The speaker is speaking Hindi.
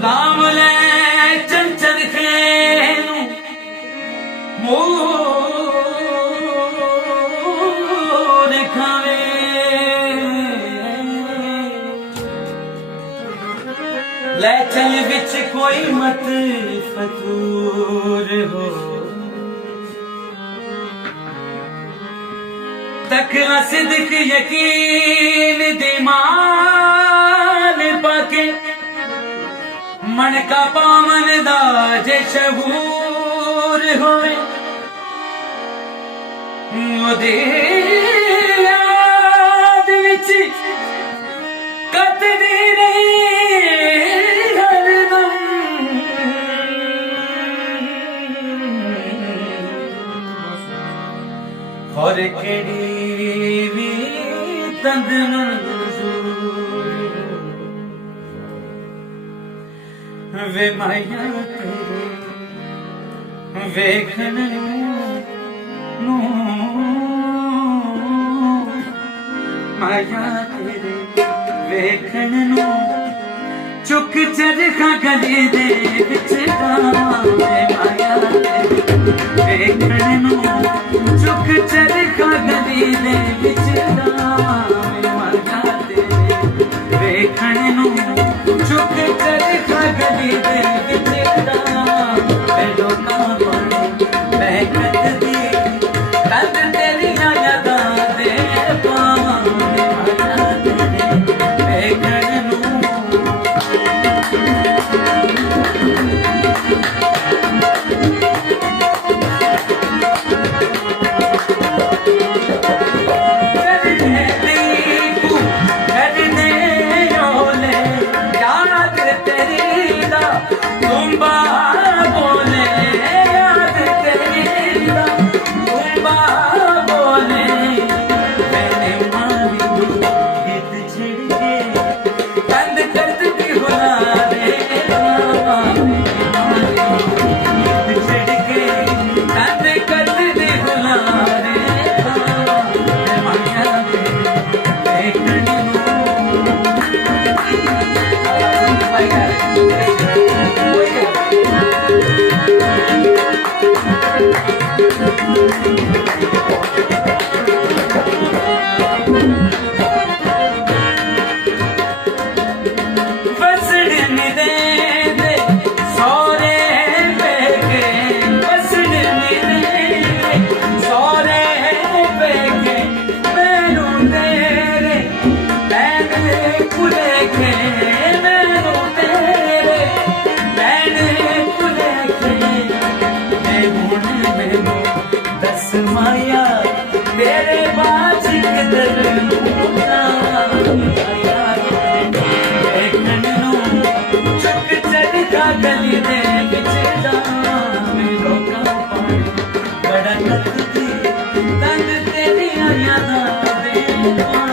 ਲਾਮ ਲੈ ਚੰਚਲ ਖੇਨੂੰ ਮੋਰ ਖਾਵੇ ਲੈ ਚਲ ਵਿੱਚ ਕੋਈ ਮਤ ਫਤੂਰ ਹੋ तकला सिद्क यकीन दिमान पाके मन का पावन दा जे शहूर होवे ओदे याद विच कतदी रही हरदम और केड़ी तंद मंजूर वे माया तेरे वेखन नू माया तेरे वेखन नू चुक चरखा गले दे विच वे माया तेरे वेखन नू चुक चरखा गले दे विच वेखण नू चुक चरखा गली दे विच लोकां कोलों महकत दी तद तेरियां यादां दे पावां माया तेरे वेखण नू माया तेरे बाज किधर वेखण नू चुक चरखा गली दे विच लोकां पानी बड़ा तकदी तंग तेरियां यादां दे